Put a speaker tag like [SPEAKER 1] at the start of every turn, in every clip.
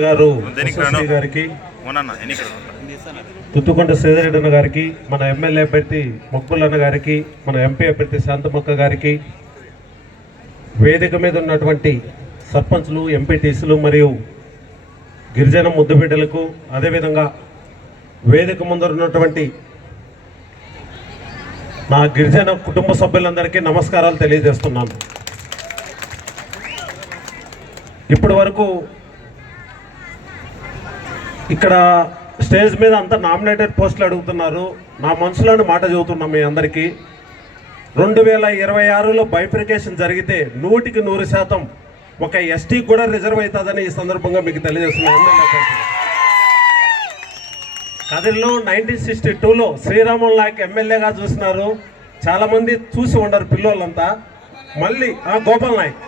[SPEAKER 1] గారు? గారికి తుత్తుకొండ శ్రీధరెడ్డి అన్న గారికి మన ఎమ్మెల్యే అభ్యర్థి మొక్కులన్న గారికి మన ఎంపీ అభ్యర్థి శాంతమక్క గారికి వేదిక మీద ఉన్నటువంటి సర్పంచ్లు ఎంపీటీసీలు మరియు గిరిజన ముద్దుబిడ్డలకు అదేవిధంగా వేదిక ముందర ఉన్నటువంటి నా గిరిజన కుటుంబ సభ్యులందరికీ నమస్కారాలు తెలియజేస్తున్నాను ఇప్పటి వరకు ఇక్కడ స్టేజ్ మీద అంతా నామినేటెడ్ పోస్టులు అడుగుతున్నారు. నా మనసులోని మాట చెబుతున్నాం మీ అందరికీ. రెండు వేల ఇరవై ఆరులో బైఫికేషన్ జరిగితే నూటికి నూరు శాతం ఒక ఎస్టీ కూడా రిజర్వ్ అవుతుందని ఈ సందర్భంగా మీకు తెలియజేస్తున్నాను కదిరిలో నైన్టీన్ సిక్స్టీ టూలో శ్రీరాములు నాయక్ ఎమ్మెల్యేగా చూసినారు. చాలామంది చూసి ఉండరు పిల్లోళ్ళంతా. మళ్ళీ గోపాల్ నాయక్.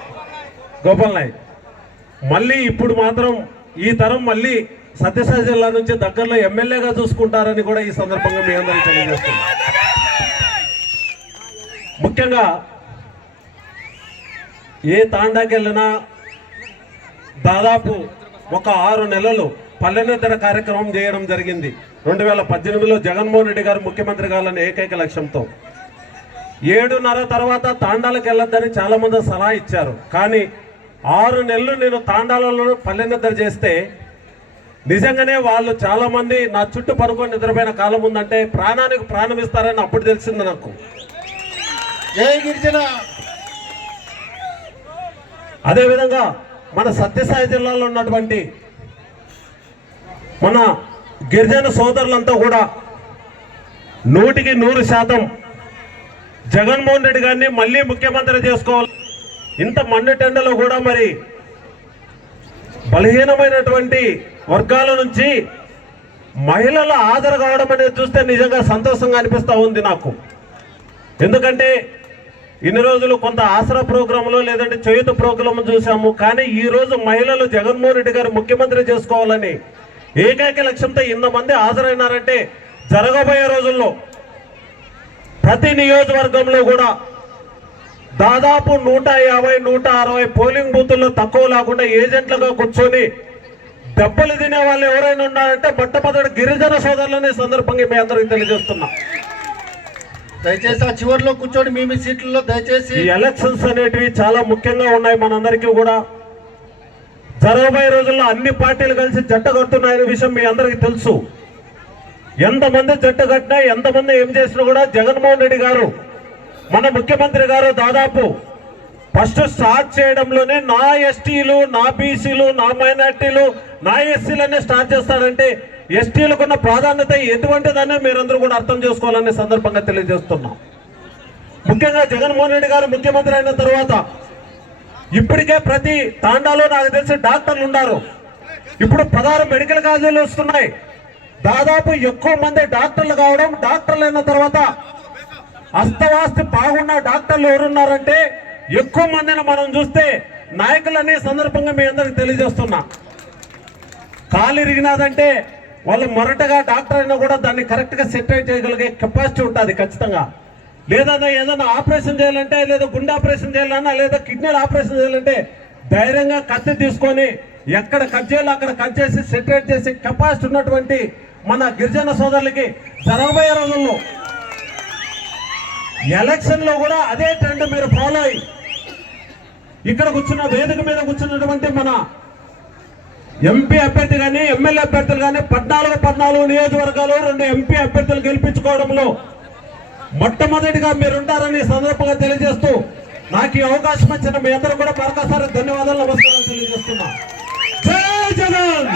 [SPEAKER 1] గోపాల్ నాయక్. మళ్ళీ ఇప్పుడు మాత్రం ఈ తరం మళ్ళీ సత్యసాయి జిల్లా నుంచి దగ్గరలో ఎమ్మెల్యేగా చూసుకుంటారని కూడా ఈ సందర్భంగా మీ అందరికీ తెలియజేస్తున్నాను ముఖ్యంగా ఏ తాండాకి వెళ్ళినా దాదాపు ఒక ఆరు నెలలు పల్లెనిద్ర కార్యక్రమం చేయడం జరిగింది. రెండు వేల పద్దెనిమిదిలో జగన్మోహన్ రెడ్డి గారు ముఖ్యమంత్రి కావాలని ఏకైక లక్ష్యంతో. ఏడున్నర తర్వాత తాండాలకు వెళ్ళొద్దని చాలామంది సలహా ఇచ్చారు. కానీ ఆరు నెలలు నేను తాండాలలో పల్లెనిద్ర చేస్తే నిజంగానే వాళ్ళు చాలా మంది నా చుట్టూ పనుకొని నిద్రపోయిన కాలం ఉందంటే ప్రాణానికి ప్రాణం ఇస్తారని అప్పుడు తెలిసింది నాకు. అదేవిధంగా మన సత్యసాయి జిల్లాలో ఉన్నటువంటి మన గిరిజన సోదరులంతా కూడా నూటికి నూరు శాతం జగన్మోహన్ రెడ్డి గారిని మళ్ళీ ముఖ్యమంత్రి చేసుకోవాలి. ఇంత మన్నటెండలో కూడా మరి బలహీనమైనటువంటి వర్గాల నుంచి మహిళల ఆదర కావడం అనేది చూస్తే నిజంగా సంతోషంగా అనిపిస్తూ ఉంది నాకు. ఎందుకంటే ఇన్ని రోజులు కొంత ఆసరా ప్రోగ్రాంలో లేదంటే చేయుత ప్రోగ్రాం చూసాము కానీ ఈరోజు మహిళలు జగన్మోహన్ రెడ్డి గారు ముఖ్యమంత్రి చేసుకోవాలని ఏకైక లక్ష్యంతో ఇంతమంది హాజరైనారంటే జరగబోయే రోజుల్లో ప్రతి నియోజకవర్గంలో కూడా దాదాపు నూట యాభై నూట అరవై పోలింగ్ బూతుల్లో తక్కువ లేకుండా ఏజెంట్లుగా కూర్చొని దెబ్బలు తినే వాళ్ళు ఎవరైనా ఉన్నారంటే మొట్టమొదటి గిరిజన సోదరులని సందర్భంగా మీ అందరికీ తెలియజేస్తున్నా.
[SPEAKER 2] దయచేసి ఆ చివరిలో కూర్చోండి మీ మీ సీట్లలో దయచేసి
[SPEAKER 1] ఎలక్షన్స్ అనేటివి చాలా ముఖ్యంగా ఉన్నాయి మనందరికీ కూడా. జరగబోయే రోజుల్లో అన్ని పార్టీలు కలిసి జట్ట కడుతున్నాయనే విషయం మీ అందరికీ తెలుసు. ఎంతమంది జట్టు కట్టినా ఎంతమంది ఏం చేసినా కూడా జగన్మోహన్ రెడ్డి గారు మన ముఖ్యమంత్రి గారు దాదాపు ఫస్ట్ స్టార్ట్ చేయడంలోనే నా ఎస్టీలు నా బీసీలు నా మైనార్టీలు నా ఎస్సీలనే స్టార్ట్ చేస్తాడంటే ఎస్టీలకు ఉన్న ప్రాధాన్యత ఎటువంటిదనే మీరందరూ కూడా అర్థం చేసుకోవాలనే సందర్భంగా తెలియజేస్తున్నాం. ముఖ్యంగా జగన్మోహన్ రెడ్డి గారు ముఖ్యమంత్రి అయిన తర్వాత ఇప్పటికే ప్రతి తాండాలో నాకు తెలిసి డాక్టర్లు ఉన్నారు. ఇప్పుడు పదహారు మెడికల్ కాలేజీలు వస్తున్నాయి. దాదాపు ఎక్కువ మంది డాక్టర్లు కావడం డాక్టర్లు అయిన తర్వాత అస్తవాస్తి బాగున్న డాక్టర్లు ఎవరున్నారంటే ఎక్కువ మందిని మనం చూస్తే నాయకులనే సందర్భంగా మీ అందరికి తెలియజేస్తున్నా. కాలు ఇరిగినాదంటే వాళ్ళు మొరటగా డాక్టర్ అయినా కూడా దాన్ని కరెక్ట్గా సెట్ చేయగలిగే కెపాసిటీ ఉంటుంది ఖచ్చితంగా. లేదా ఏదైనా ఆపరేషన్ చేయాలంటే లేదా గుండె ఆపరేషన్ చేయాలన్నా లేదా కిడ్నీలు ఆపరేషన్ చేయాలంటే ధైర్యంగా కత్తి తీసుకొని ఎక్కడ కట్ చేయాలో అక్కడ కట్ చేసి సెటరేట్ చేసి కెపాసిటీ ఉన్నటువంటి మన గిరిజన సోదరులకి జరగబోయే రోజుల్లో ఎలక్షన్లో కూడా అదే ట్రెండ్ మీరు ఫాలో అయ్యి ఇక్కడ కూర్చున్న వేదిక మీద కూర్చున్నటువంటి మన ఎంపీ అభ్యర్థి కానీ ఎమ్మెల్యే అభ్యర్థులు కానీ పద్నాలుగు పద్నాలుగు నియోజకవర్గాలు రెండు ఎంపీ అభ్యర్థులు గెలిపించుకోవడంలో మొట్టమొదటిగా మీరుంటారని సందర్భంగా తెలియజేస్తూ నాకు ఈ అవకాశం ఇచ్చిన మీ అందరూ కూడా మరొకసారి ధన్యవాదాలు నమస్కారాలు తెలియజేస్తున్నా. జై జగన్!